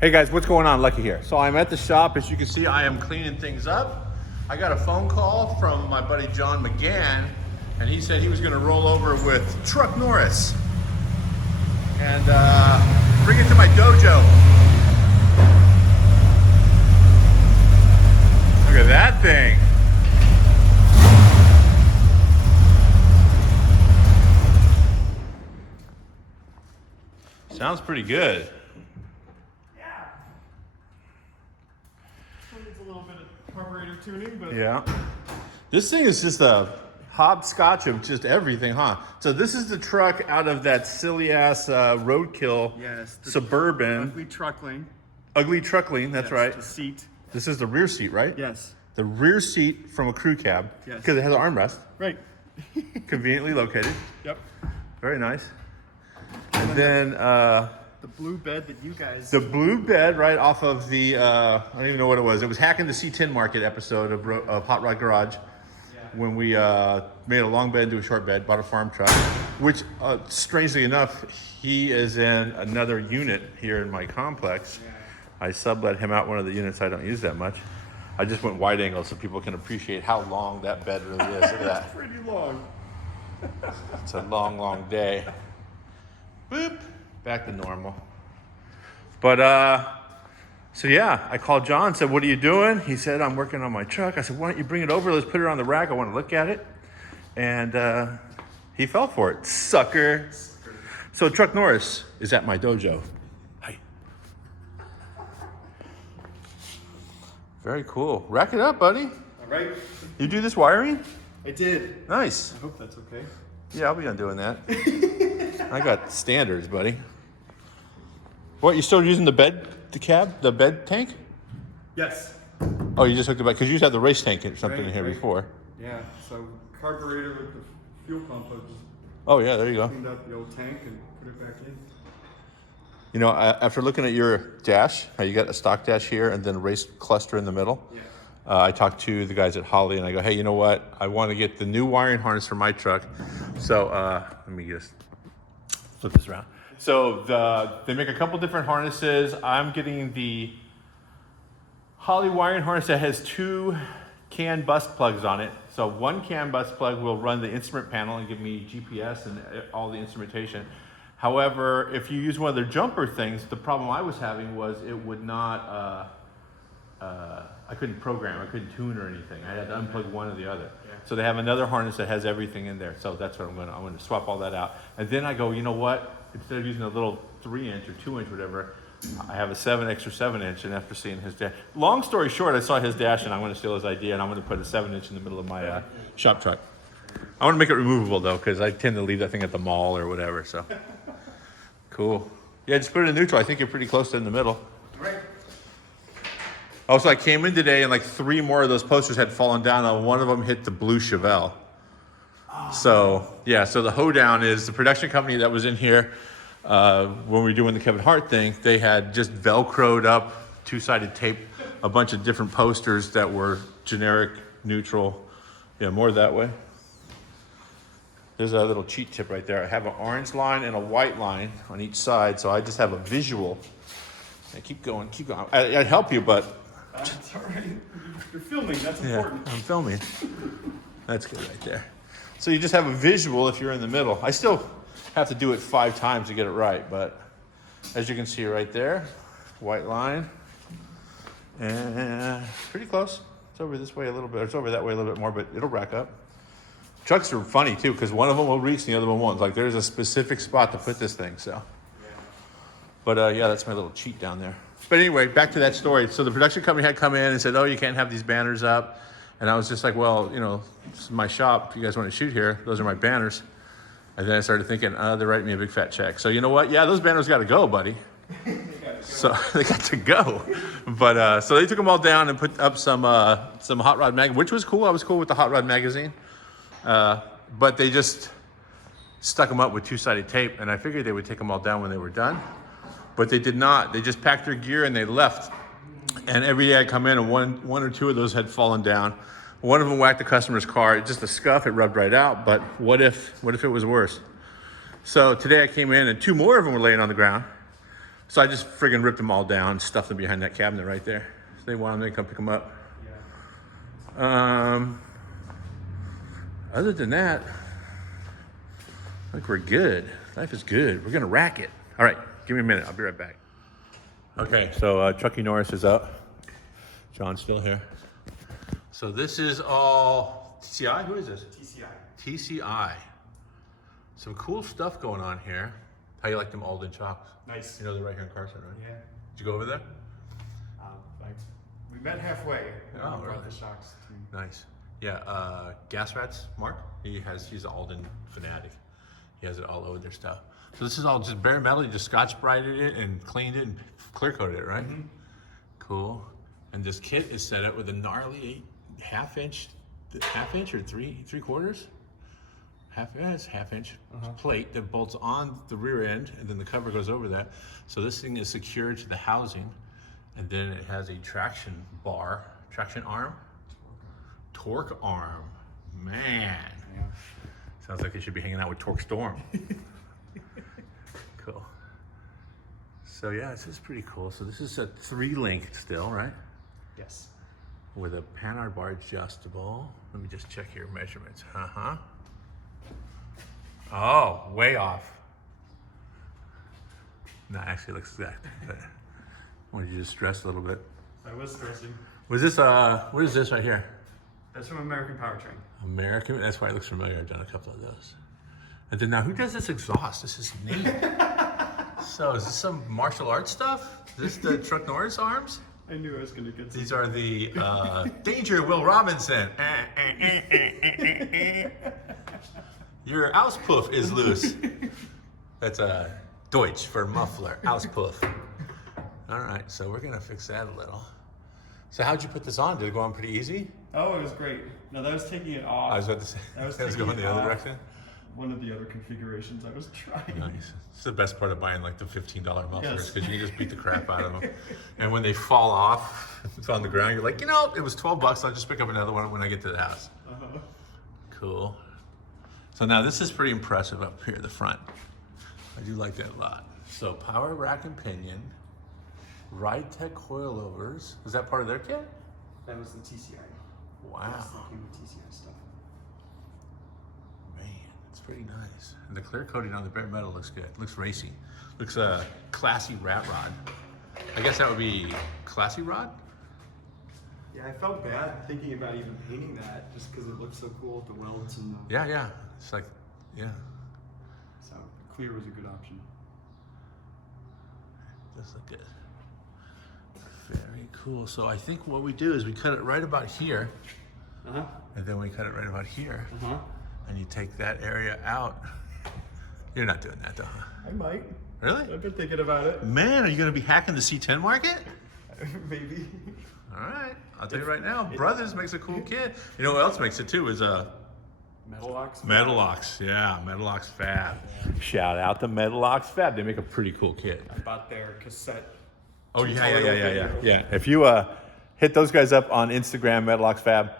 Hey guys, what's going on? Lucky here. So I'm at the shop. As you can see, I am cleaning things up. I got a phone call from my buddy John McGann, and he said he was gonna roll over with Truck Norris and bring it to my dojo. Look at that thing. Sounds pretty good. Needs a little bit of carburetor tuning, but Yeah. This thing is just a hopscotch of just everything, huh? So this is the truck out of that silly ass roadkill Suburban. ugly truckling. Ugly truckling, that's right. The seat. This is the rear seat, right? Yes. The rear seat from a crew cab. Yes. Because it has an armrest. Right. Conveniently located. Yep. Very nice. And then The blue bed that you guys. the blue bed right off of the, I don't even know what it was. It was Hacking the C10 Market episode of Hot Rod Garage. When we made a long bed into a short bed, bought a farm truck, which strangely enough, he is in another unit here in my complex. I sublet him out one of the units I don't use that much. I just went wide angle so people can appreciate how long that bed really is. Look at that. Pretty long. It's a long, long day. Boop, back to normal. But so yeah, I called John, said, what are you doing? He said, I'm working on my truck. I said, why don't you bring it over? Let's put it on the rack. I want to look at it. And he fell for it, sucker. So Truck Norris is at my dojo. Hi. Very cool. Rack it up, buddy. All right. You do this wiring? I did. Nice. I hope that's okay. Yeah, I'll be on doing that. I got standards, buddy. What, you still using the bed, the bed tank? Yes. Oh, you just hooked it back, because you used to have the race tank or something in Right, here right. before. Yeah. So carburetor with the fuel pump. I just Oh yeah, there you go. cleaned out the old tank and put it back in. You know, after looking at your dash, how you got a stock dash here and then a race cluster in the middle, Yeah. I talked to the guys at Holly and I go, hey, you know what? I want to get the new wiring harness for my truck. So let me just flip this around. So they make a couple different harnesses. I'm getting the Holly wiring harness that has 2 CAN bus plugs on it. So one CAN bus plug will run the instrument panel and give me GPS and all the instrumentation. However, if you use one of their jumper things, the problem I was having was it would not, I couldn't program, I couldn't tune or anything. I had to unplug one or the other. Yeah. So they have another harness that has everything in there. So that's what I'm going to swap all that out. And then I go, you know what? Instead of using a little 3-inch or 2-inch, whatever, I have a 7X or 7-inch. And after seeing his dash, long story short, I saw his dash and I'm going to steal his idea and I'm going to put a 7-inch in the middle of my shop truck. I want to make it removable though, because I tend to leave that thing at the mall or whatever. So cool. Yeah, just put it in neutral. I think you're pretty close to in the middle. Right. Also, I came in today and like 3 more of those posters had fallen down and one of them hit the blue Chevelle. So yeah, so the hoedown is the production company that was in here when we were doing the Kevin Hart thing. They had just Velcroed up, 2-sided tape, a bunch of different posters that were generic, neutral. Yeah, more that way. There's a little cheat tip right there. I have an orange line and a white line on each side, so I just have a visual. Yeah, keep going, keep going. I'd help you, but That's all right. You're filming. That's yeah, important. I'm filming. That's good right there. So you just have a visual if you're in the middle. I still have to do it 5 times to get it right, but as you can see right there, white line, and pretty close. It's over this way a little bit. It's over that way a little bit more, but it'll rack up. Trucks are funny too, because one of them will reach and the other one won't. Like there's a specific spot to put this thing, so. But yeah, that's my little cheat down there. But anyway, back to that story. So the production company had come in and said, oh, you can't have these banners up. And I was just like, well, you know, this is my shop. If you guys want to shoot here, those are my banners. And then I started thinking, they're writing me a big fat check. So you know what? Yeah, those banners got to go, buddy. So they got to go. But so they took them all down and put up some Hot Rod mag, which was cool. I was cool with the Hot Rod magazine. But they just stuck them up with 2-sided tape. And I figured they would take them all down when they were done. But they did not. They just packed their gear and they left. And every day I come in and one or 2 of those had fallen down. One of them whacked the customer's car. Just a scuff, it rubbed right out. But what if it was worse? So today I came in and 2 more of them were laying on the ground. So I just friggin' ripped them all down, stuffed them behind that cabinet right there. So they want them, they come pick them up. Other than that, I think we're good. Life is good. We're gonna rack it. All right, give me a minute. I'll be right back. Okay, so Truck Norris is up. John's still here. So this is all TCI? Who is this? TCI. Some cool stuff going on here. How you like them Alden chocks? Nice. You know they're right here in Carson, right? Yeah. Did you go over there? We met halfway. Oh, We brought really? the shocks to Nice. Yeah, Gas Rats, Mark, he's an Alden fanatic. He has it all over their stuff. So this is all just bare metal, you just scotch brighted it and cleaned it and clear coated it, right? Mm-hmm. Cool. And this kit is set up with a gnarly half inch or three quarters? It's half inch plate that bolts on the rear end, and then the cover goes over that. So this thing is secured to the housing, and then it has a traction arm, torque arm. Man, sounds like it should be hanging out with Torque Storm. Cool. So yeah, this is pretty cool. So this is a 3-link still, right? Yes. With a Panhard bar adjustable. Let me just check your measurements. Oh, way off. No, actually it looks exact. Wanted you to stress a little bit. I was stressing. Was this, what is this right here? That's from American Powertrain. American, that's why it looks familiar. I've done a couple of those. And then now, who does this exhaust? This is neat. So is this some martial arts stuff? Is this the Truck Norris arms? I knew I was going to get These are the Danger Will Robinson. Your Auspuff is loose. That's a Deutsch for muffler, Auspuff. All right, so we're gonna fix that a little. So how'd you put this on? Did it go on pretty easy? Oh, it was great. No, that was taking it off. I was about to say, That was that was taking going it the other off. direction? One of the other configurations I was trying. Nice. It's the best part of buying like the $15 mufflers, Yes. because you can just beat the crap out of them. And when they fall off, it's on the ground, you're like, you know, it was $12, I'll just pick up another one when I get to the house. Cool. So now this is pretty impressive up here, the front. I do like that a lot. So power rack and pinion, Ride Tech coilovers. Is that part of their kit? That was the TCI. Wow. That's the human TCI stuff. Man, it's pretty nice. And the clear coating on the bare metal looks good. Looks racy. Looks classy rat rod. I guess that would be classy rod? Yeah, I felt bad thinking about even painting that just because it looked so cool with the welds and the... Yeah. It's like, yeah. So clear was a good option. Does look good. Very cool. So I think what we do is we cut it right about here, and then we cut it right about here, and you take that area out. You're not doing that though, huh? I might. Really? I've been thinking about it. Man, are you gonna be hacking the C10 market? Maybe. All right, I'll tell you right now, Brothers makes a cool kit. You know what else makes it too is Metalox? Metalox. Yeah, Metalox Fab. Shout out to Metalox Fab. They make a pretty cool kit. I bought their cassette. Oh tutorial video. yeah. If you hit those guys up on Instagram, Metalox Fab,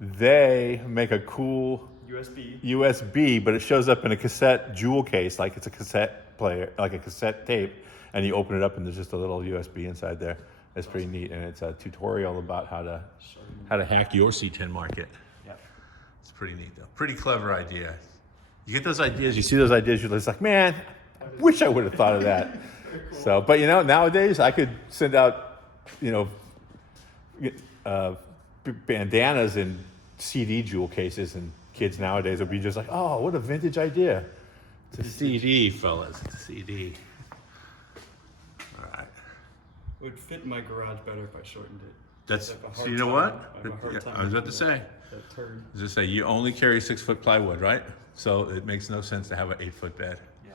they make a cool USB, but it shows up in a cassette jewel case, like it's a cassette player, like a cassette tape, and you open it up and there's just a little USB inside there. It's pretty neat, and it's a tutorial about how to hack your C10 market. Yeah. It's pretty neat though. Pretty clever idea. You get those ideas, you see those ideas, you're just like, man, I wish I would have thought of that. Cool. So, but you know, nowadays I could send out, you know, bandanas and CD jewel cases, and kids nowadays will be just like, oh, what a vintage idea. It's a CD, fellas. It's a CD. All right. It would fit in my garage better if I shortened it. That's, I have a so hard you know time- what? I have a hard time I was about to say. that turn. I was just say, you only carry 6-foot plywood, right? So it makes no sense to have an 8-foot bed. Yeah.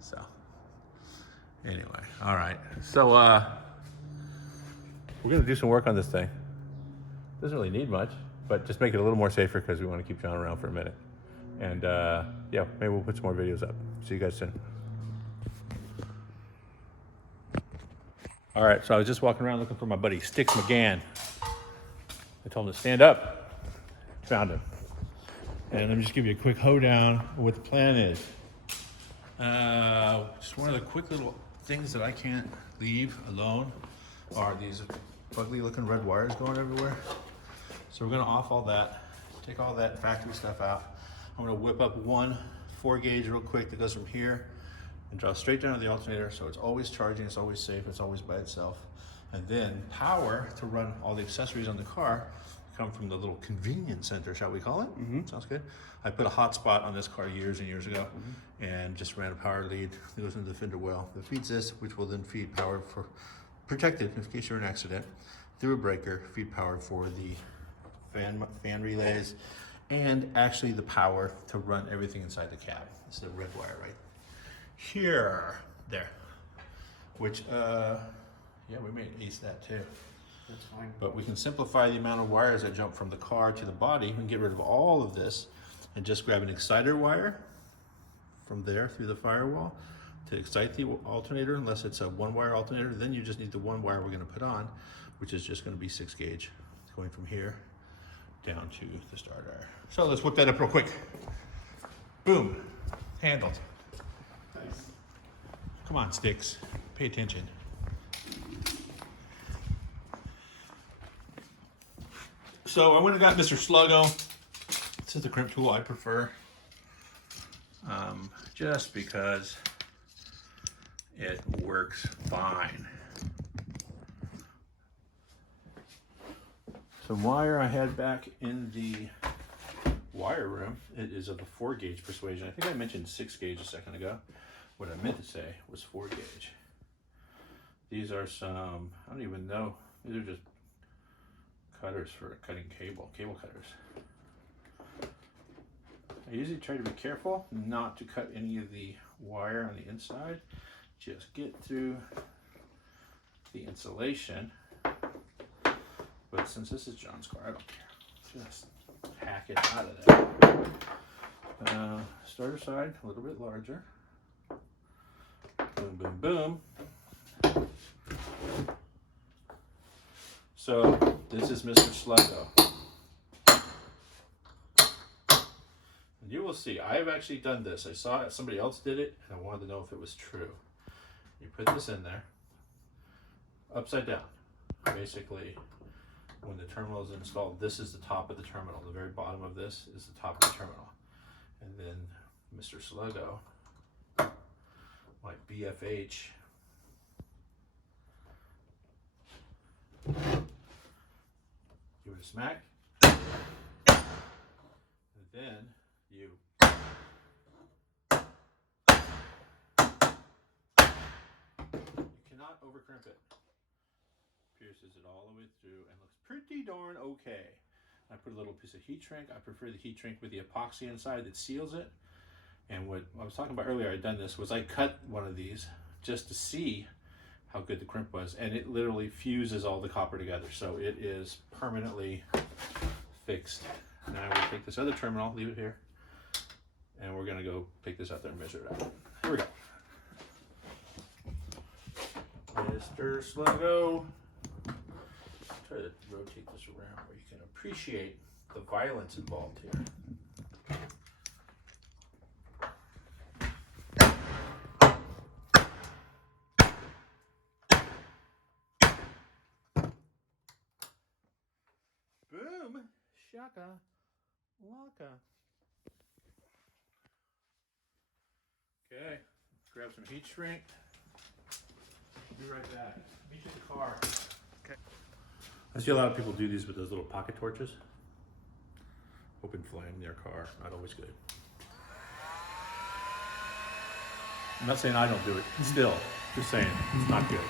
So, anyway, all right. So, we're gonna do some work on this thing. Doesn't really need much, but just make it a little more safer because we want to keep John around for a minute. And yeah, maybe we'll put some more videos up. See you guys soon. All right, so I was just walking around looking for my buddy Sticks McGann. I told him to stand up. Found him. And let me just give you a quick hoedown of what the plan is. Just one of the quick little things that I can't leave alone are these ugly looking red wires going everywhere. So we're gonna off all that, take all that factory stuff out. I'm gonna whip up one 4-gauge real quick that goes from here and draw straight down to the alternator, so it's always charging, it's always safe, it's always by itself. And then power to run all the accessories on the car come from the little convenience center, shall we call it? Sounds good. I put a hotspot on this car years and years ago and just ran a power lead that goes into the fender well that feeds this, which will then feed power for protected in case you're in an accident, through a breaker, feed power for the fan relays, and actually the power to run everything inside the cab. This is the red wire right here, there. Which, yeah, we may ace that too. That's fine. But we can simplify the amount of wires that jump from the car to the body and get rid of all of this and just grab an exciter wire from there through the firewall to excite the alternator, unless it's a 1-wire alternator. Then you just need the 1 wire we're going to put on, which is just going to be 6-gauge, going from here down to the starter. So let's whip that up real quick. Boom, handled. Nice. Come on, sticks, pay attention. So I went and got Mr. Sluggo. This is the crimp tool I prefer, just because it works fine. Some wire I had back in the wire room. It is of a 4-gauge persuasion. I think I mentioned 6-gauge a second ago. What I meant to say was 4-gauge. These are some, I don't even know, these are just cutters for cutting cable cutters. I usually try to be careful not to cut any of the wire on the inside. Just get through the insulation. But since this is John's car, I don't care. Just hack it out of there. Starter side, a little bit larger. Boom, boom, boom. So this is Mr. Sluggo. And you will see, I have actually done this. I saw somebody else did it and I wanted to know if it was true. You put this in there, upside down. Basically, when the terminal is installed, this is the top of the terminal. The very bottom of this is the top of the terminal. And then Mr. Sluggo, my BFH, give it a smack, and then you cannot overcrimp it. Pierces it all the way through and looks pretty darn okay. I put a little piece of heat shrink. I prefer the heat shrink with the epoxy inside that seals it. And what I was talking about earlier, I'd done this, was I cut one of these just to see how good the crimp was, and it literally fuses all the copper together, so it is permanently fixed. Now we'll take this other terminal, leave it here, and we're gonna go pick this up there and measure it out. Here we go. Mr. Sluggo. Try to rotate this around where you can appreciate the violence involved here. Boom, shaka, laka. Okay, grab some heat shrink. Be right back. Meet you in the car. Okay. I see a lot of people do these with those little pocket torches. Open flame in their car, not always good. I'm not saying I don't do it, still, just saying, it's not good.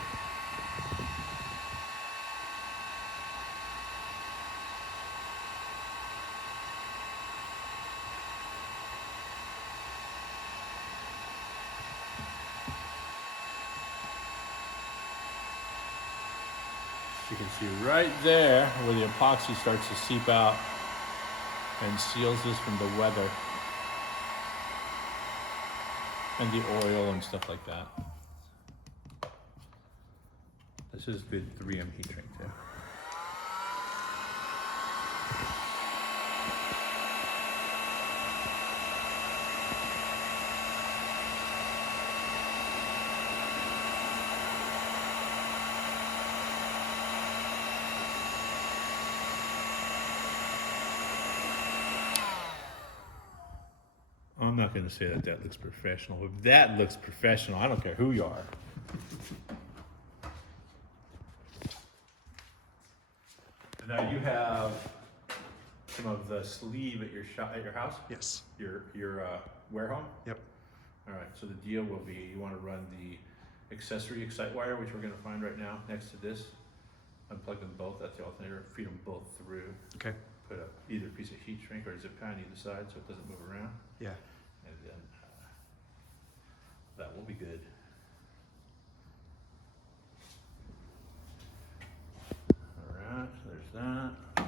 You can see right there where the epoxy starts to seep out and seals this from the weather and the oil and stuff like that. This is good 3M heat shrink too. not going to say that that looks professional. If that looks professional, I don't care who you are. And now you have some of the sleeve at your shop, at your house? Yes. Your warehome? Yep. All right, so the deal will be you want to run the accessory excite wire, which we're going to find right now next to this. Unplug them both at the alternator, feed them both through. Okay. Put either a piece of heat shrink or a zip tie on either side so it doesn't move around. Yeah. And then that will be good. All right, so there's that.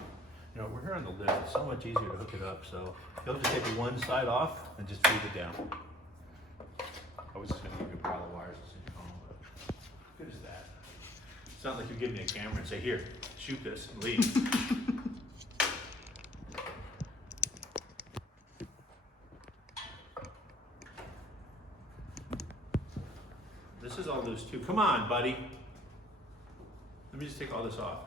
You know, we're here on the lift. It's so much easier to hook it up. So you'll just take one side off and just feed it down. I was just going to give you a pile of wires to send you home, but good as that. It's not like you give me a camera and say, here, shoot this and leave. This is all loose too. Come on, buddy. Let me just take all this off.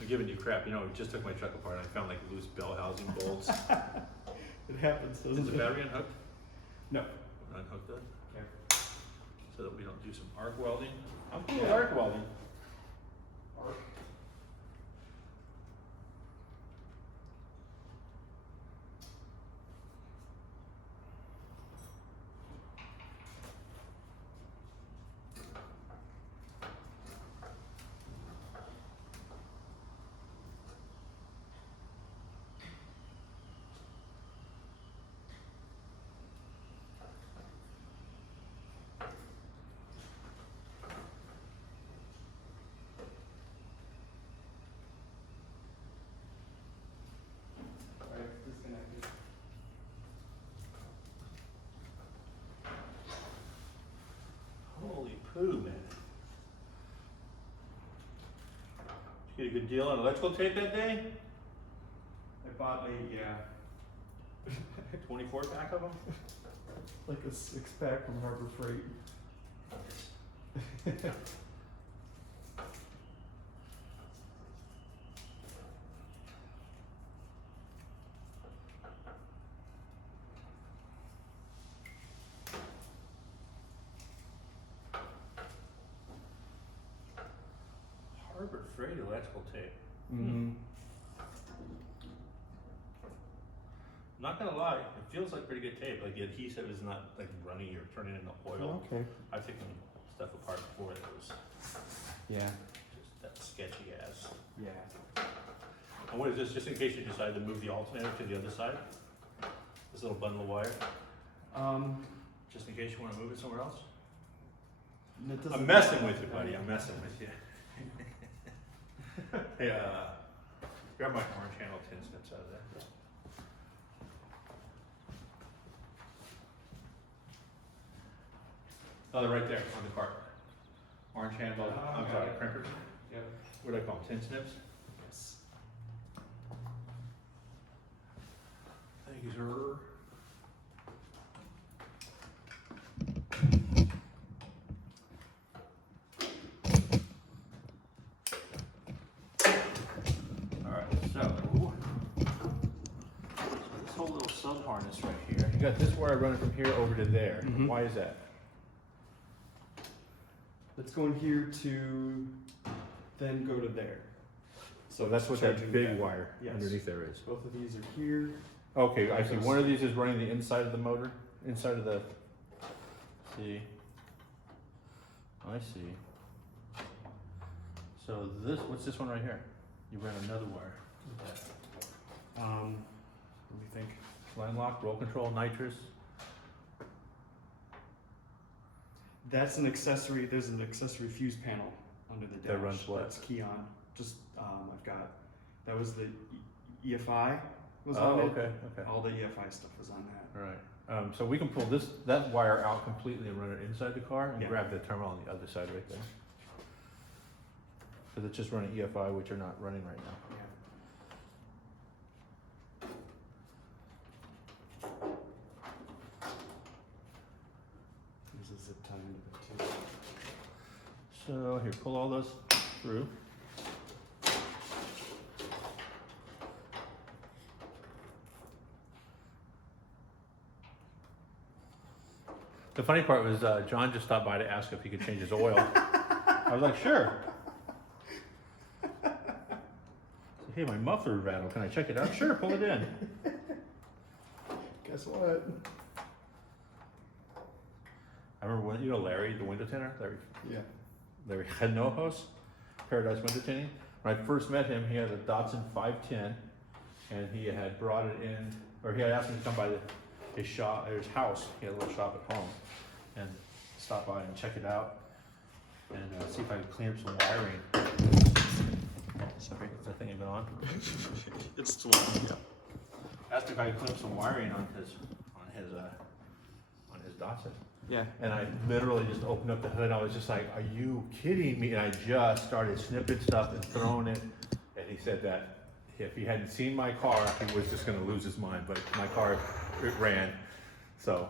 I'm giving you crap. You know, I just took my truck apart and I found like loose bell housing bolts. It happens, doesn't Is the battery unhooked? No. Unhooked it? Okay. So that we don't do some arc welding. I'm cool with arc welding. Arc. Disconnected. Holy poo, man. Did you get a good deal on electrical tape that day? I bought a 24 pack of them? like a 6-pack from Harbor Freight. Harbor Freight electrical tape. Mm-hmm. Not gonna lie, it feels like pretty good tape. Like the adhesive is not like runny or turning into oil. Okay. I've taken stuff apart before that was Yeah. just that sketchy ass. Yeah. And what is this, just in case you decide to move the alternator to the other side? This little bundle of wire, just in case you wanna move it somewhere else? It doesn't I'm messing with you, buddy, I'm messing with you. Hey, grab my orange handle tin snips out of there. Oh, they're right there on the cart. Orange handle, I'm sorry, crimpers. Yep. What do I call them, tin snips? Yes. Thank you, sir. Alright, so this whole little sub harness right here, you got this wire running from here over to there. Mhm. Why is that? Let's go in here to then go to there. So that's what that charging big battery. wire Yes. underneath there is. Both of these are here. Okay, I see. One of these is running the inside of the motor, inside of the. See. I see. So this, what's this one right here? You ran another wire. What do you think? Line lock, roll control, nitrous. That's an accessory. There's an accessory fuse panel under the dash. That runs what? That's key on. Just I've got. That was the EFI was Oh, on it. okay, okay. All the EFI stuff was on that. All right. So we can pull that wire out completely and run it inside the car and Yeah. grab the terminal on the other side right there. Because it's just running EFI, which are not running right now. Yeah. There's a zip tie into it too. So here, pull all those through. The funny part was John just stopped by to ask if he could change his oil. I was like, sure. So, hey, my muffler rattled. Can I check it out? Sure, pull it in. Guess what? I remember when, you know Larry, the window tinner? Yeah. Larry Hinojos, Paradise Window Tinting. When I first met him, he had a Datsun 510, and he had brought it in, or he had asked me to come by his shop, or his house. He had a little shop at home, and stop by and check it out, and see if I could clean up some wiring. Sorry, is that thing even on? It's still on. Yeah. Asked if I could clean up some wiring on his Datsun. Yeah. And I literally just opened up the hood. I was just like, are you kidding me? And I just started snipping stuff and throwing it. And he said that if he hadn't seen my car, he was just going to lose his mind. But my car, it ran. So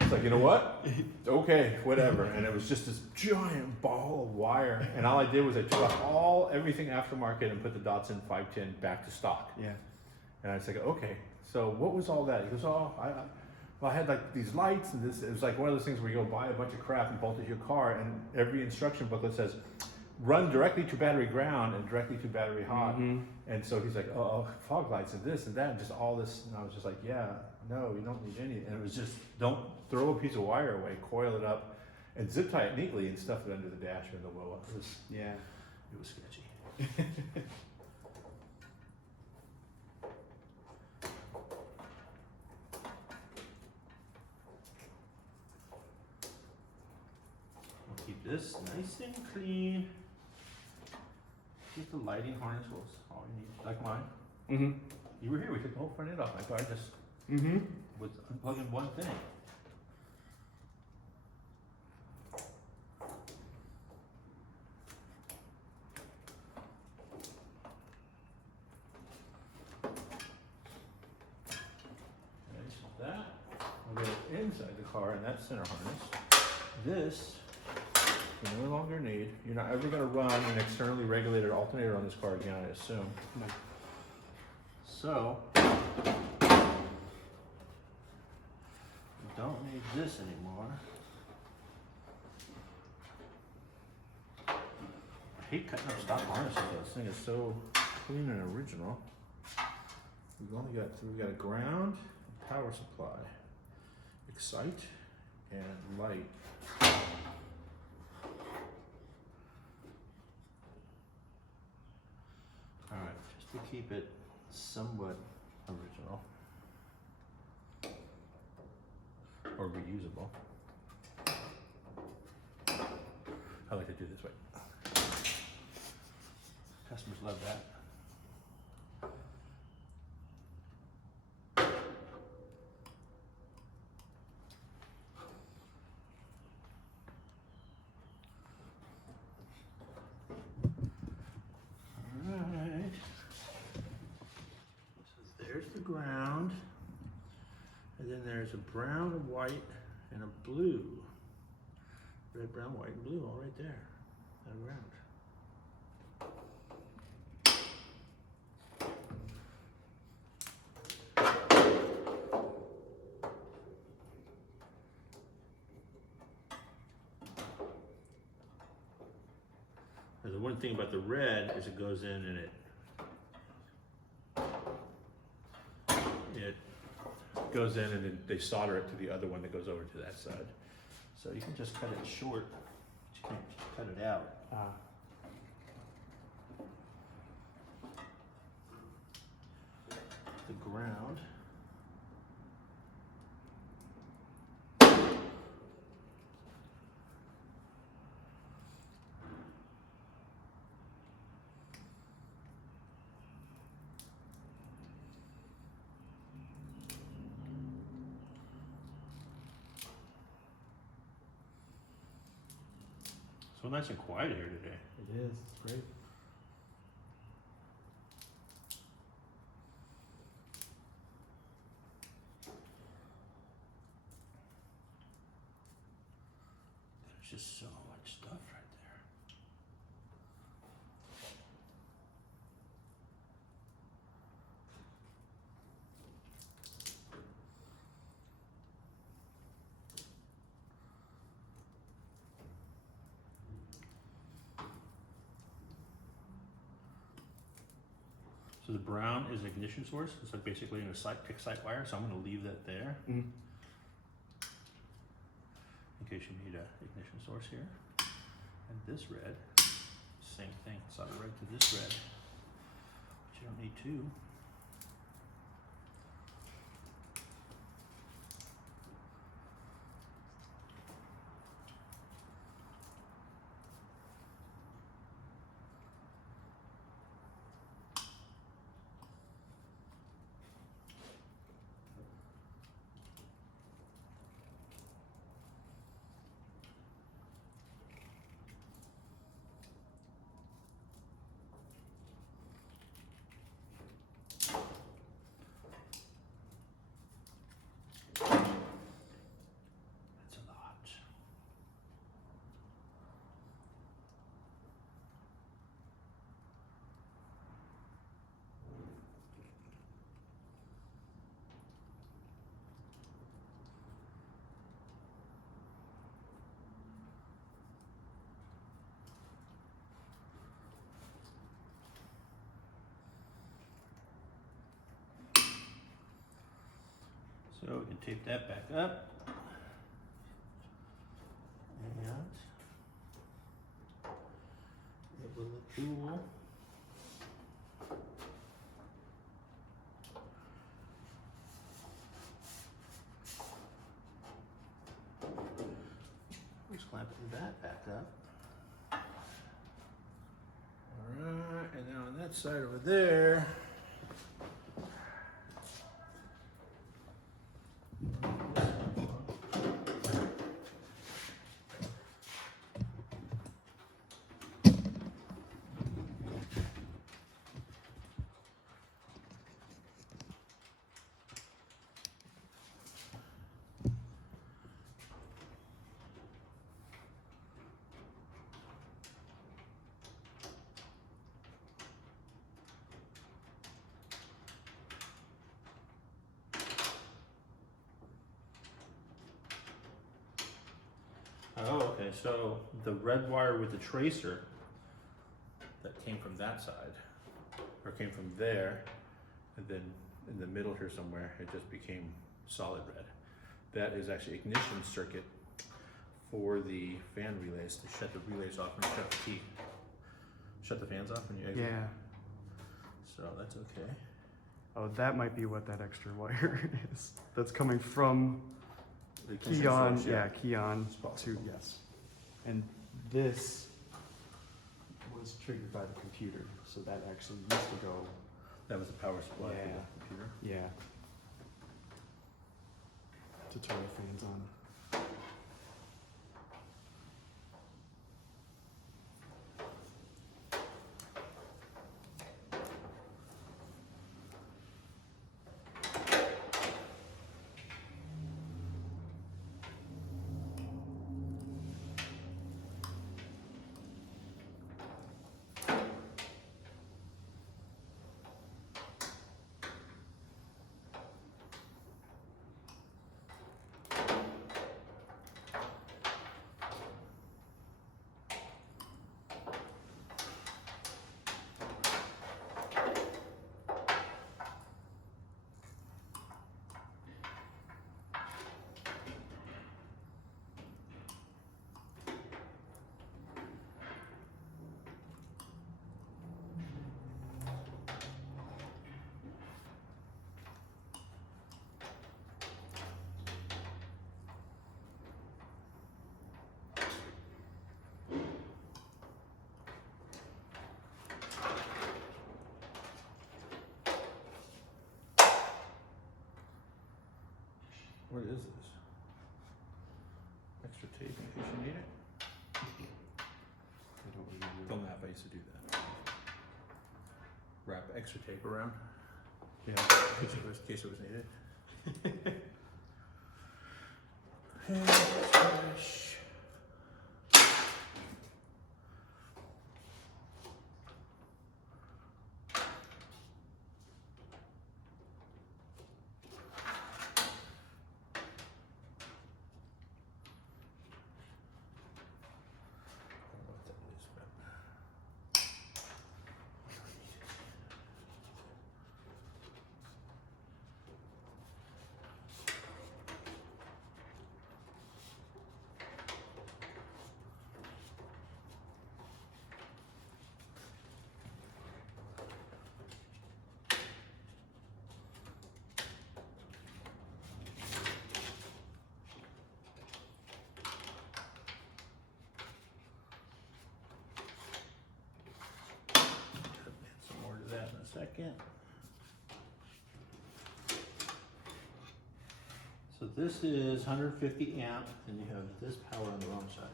it's like, you know what? Okay, whatever. And it was just this giant ball of wire. And all I did was I took off everything aftermarket and put the Datsun 510 back to stock. Yeah. And I was like, okay, so what was all that? He goes, oh, I had like these lights and this. It was like one of those things where you go buy a bunch of crap and bolt it to your car, and every instruction booklet says run directly to battery ground and directly to battery hot. Mm-hmm. And so he's like, oh, fog lights and this and that and just all this. And I was just like, yeah, no, you don't need any. And it was just, don't throw a piece of wire away, coil it up and zip tie it neatly and stuff it under the dash or the wheel. It was sketchy. Keep this nice and clean. Just the lighting harness was all you need, like mine. Mm-hmm. You were here, we took the whole front end off my car, just was unplugging one thing. Okay, so that, we'll go inside the car in that center harness. This you no longer need. You're not ever going to run an externally regulated alternator on this car again, I assume. No. So, we don't need this anymore. I hate cutting up stock harnesses though. This thing is so clean and original. We've got a ground, power supply, excite, and light. Alright, just to keep it somewhat original or reusable, I like to do it this way. Customers love that. Alright. So there's the ground. And then there's a brown, a white, and a blue. Red, brown, white, and blue all right there. That ground. The one thing about the red is it goes in and it goes in and then they solder it to the other one that goes over to that side. So you can just cut it short, but you can't just cut it out. The ground. So nice and quiet here today. It is. It's great. There's just so much stuff right there. So the brown is ignition source. It's like basically an excite wire. So I'm going to leave that there Mm. in case you need a ignition source here. And this red, same thing. Solder red to this red, but you don't need two. That's a lot. So we can tape that back up. And it will look cool. Just clamping that back up. Alright, and then on that side over there, oh, okay, so the red wire with the tracer that came from that side, or came from there, and then in the middle here somewhere, it just became solid red. That is actually ignition circuit for the fan relays, to shut the relays off when you shut the key. Shut the fans off when you exit. Yeah. So that's okay. Oh, that might be what that extra wire is. That's coming from The ignition key on, source, yeah, key on It's possible. to, yes. And this was triggered by the computer, so that actually used to go, That was the power supply for Yeah. the computer. yeah, to turn the fans on. What is this? Extra tape in case you need it? I don't remember. Don't laugh, I used to do that. Wrap extra tape around Yeah. in case it was needed. And trash. this is 150 amp, and you have this power on the wrong side.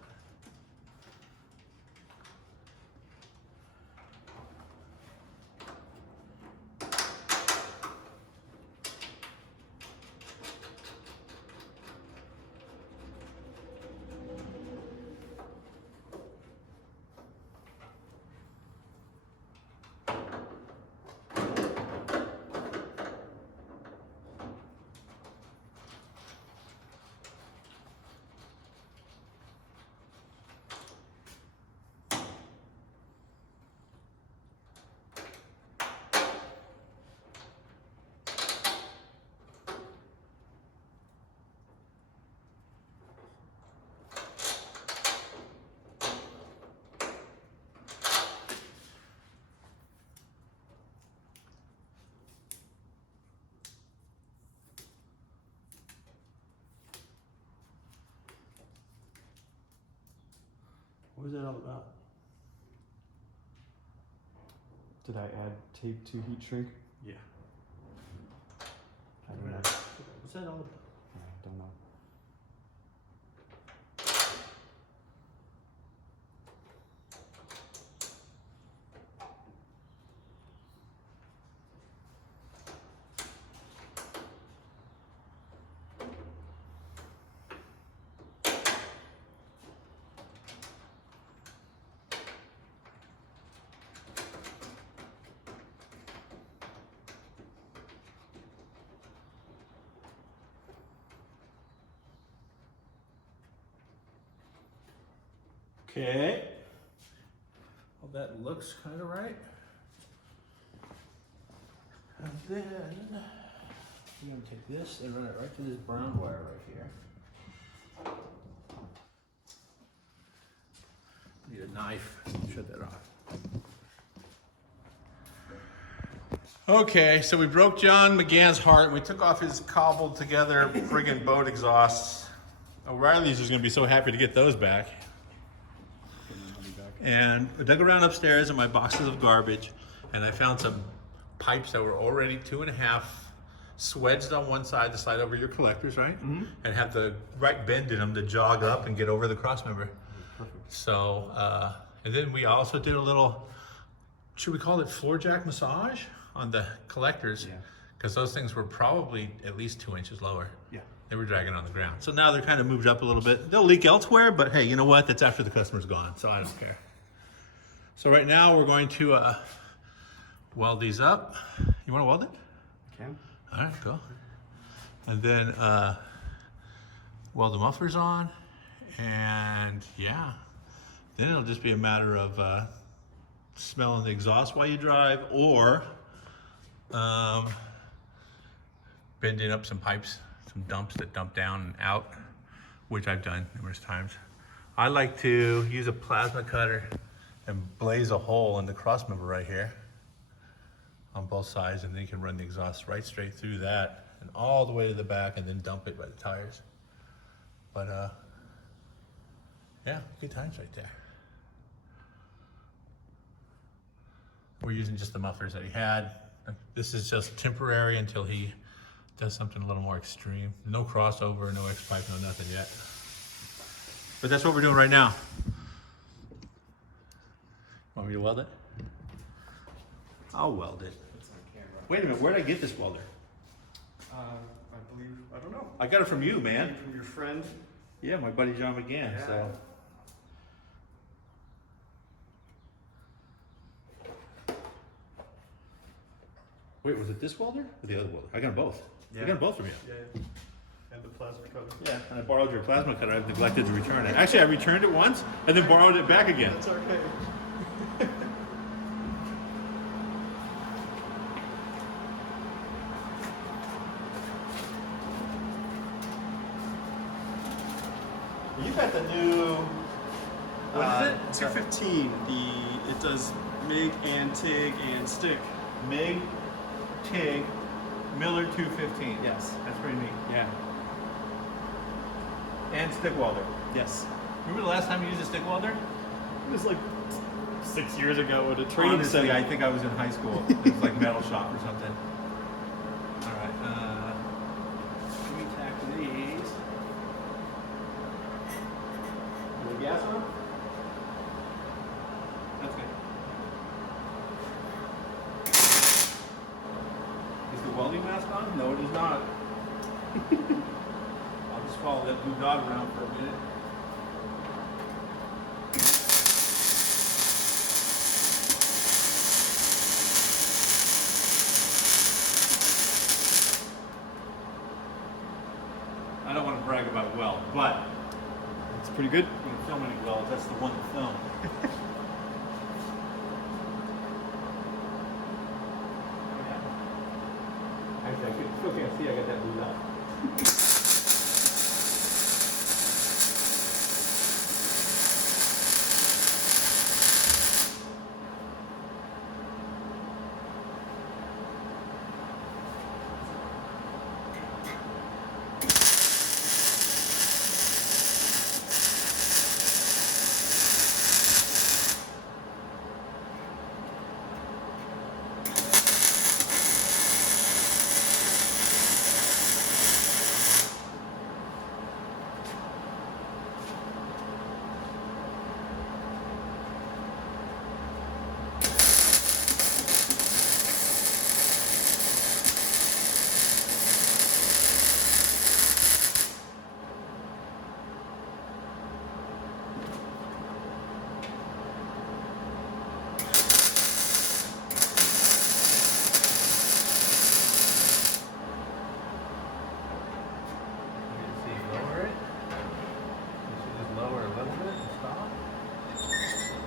What was that all about? Did I add tape to heat shrink? Yeah. I don't know. What's that all about? I don't know. Okay. Well, that looks kind of right. And then you're gonna take this and run it right to this brown wire right here. Need a knife. Shut that off. Okay, so we broke John McGann's heart and we took off his cobbled together friggin' boat exhausts. O'Reilly's is gonna be so happy to get those back. And I dug around upstairs in my boxes of garbage and I found some pipes that were already 2.5 swedged on one side to slide over your collectors, right? Mm-hmm. And have the right bend in them to jog up and get over the crossmember. Perfect. So, and then we also did a little, should we call it floor jack massage on the collectors? Yeah. Because those things were probably at least 2 inches lower. Yeah. They were dragging on the ground. So now they're kind of moved up a little bit. They'll leak elsewhere, but hey, you know what? That's after the customer's gone, so I don't care. So right now we're going to weld these up. You want to weld it? Can? All right, go. And then weld the mufflers on, and yeah, then it'll just be a matter of smelling the exhaust while you drive, or bending up some pipes, some dumps that dump down and out, which I've done numerous times. I like to use a plasma cutter and blaze a hole in the crossmember right here on both sides, and then you can run the exhaust right straight through that and all the way to the back and then dump it by the tires. But yeah, good times right there. We're using just the mufflers that he had. This is just temporary until he does something a little more extreme. No crossover, no X-pipe, no nothing yet. But that's what we're doing right now. Want me to weld it? I'll weld it. It's on camera. Wait a minute, where'd I get this welder? I believe, I don't know. I got it from you, man. From your friend? Yeah, my buddy John McGann, Yeah. so. Wait, was it this welder or the other welder? I got them both. I got them both from you. Yeah. And the plasma cutter. Yeah, and I borrowed your plasma cutter. I've neglected to return it. Actually, I returned it once and then borrowed it back again. That's okay. You got the new. What is it? 215. It does MIG and TIG and stick. MIG, TIG, Miller 215. Yes. That's pretty neat. Yeah. And stick welder. Yes. Remember the last time you used a stick welder? It was like 6 years ago at a training Honestly, center. I think I was in high school. It was like metal shop or something. All right. We tack these. gas on? That's good. Is the welding mask on? No, it is not. I'll just follow that blue dot around for a minute. I don't want to brag about weld, but It's pretty good. when you film any welds, that's the one to film. Actually, I still can't see I got that blue dot.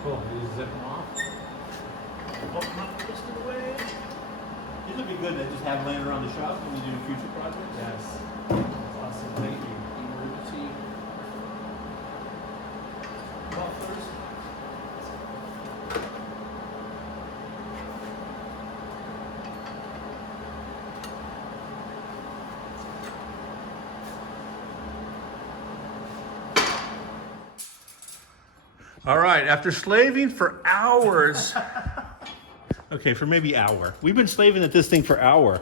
Cool, you just zip them off. Open up just to the way. These would be good to just have laying around the shop when you do future projects. Yes. Awesome. Thank you. Emergency mufflers. All right, after slaving for hours. Okay, for maybe hour. We've been slaving at this thing for hour.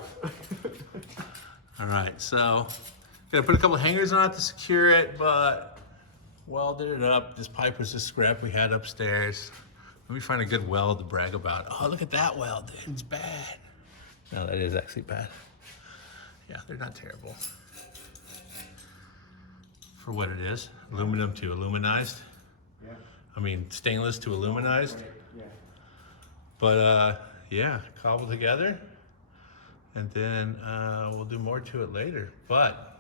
All right, so gotta put a couple hangers on it to secure it, but welded it up. This pipe was a scrap we had upstairs. Let me find a good weld to brag about. Oh, look at that weld, dude. It's bad. No, that is actually bad. Yeah, they're not terrible. For what it is, aluminum to aluminized. Yeah. I mean, stainless to aluminized. Right. Yeah. But yeah, cobbled together. And then we'll do more to it later. But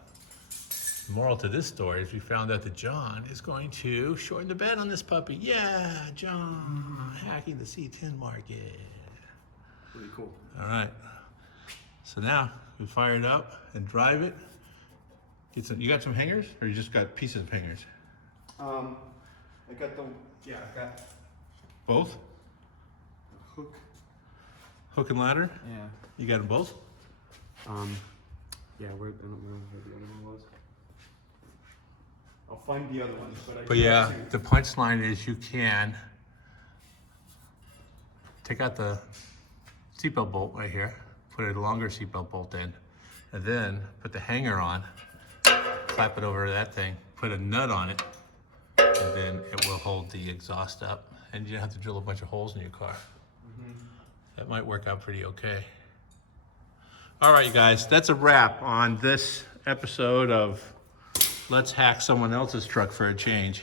the moral to this story is we found out that John is going to shorten the bed on this puppy. Yeah, John, hacking the C10 market. Pretty cool. All right. So now we fire it up and drive it. Get some. You got some hangers, or you just got pieces of hangers? I got the, I got Both? the hook. Hook and ladder? Yeah. You got them both? Yeah, where, I don't know where the other one was. I'll find the other one, but But yeah, the punchline is you can take out the seatbelt bolt right here, put a longer seatbelt bolt in, and then put the hanger on, clap it over that thing, put a nut on it, and then it will hold the exhaust up, and you don't have to drill a bunch of holes in your car. That might work out pretty okay. All right, you guys, that's a wrap on this episode of Let's Hack Someone Else's Truck for a Change.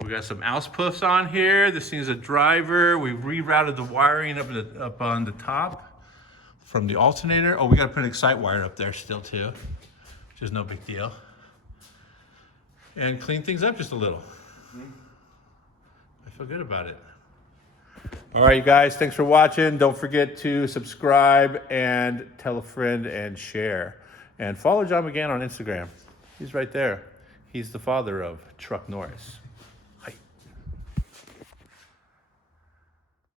We got some auspuffs on here. This thing is a driver. We rerouted the wiring up on the top from the alternator. Oh, we got to put an excite wire up there still too, which is no big deal. And clean things up just a little. I feel good about it. All right, you guys, thanks for watching. Don't forget to subscribe and tell a friend and share. And follow John McGann on Instagram. He's right there. He's the father of Truck Norris.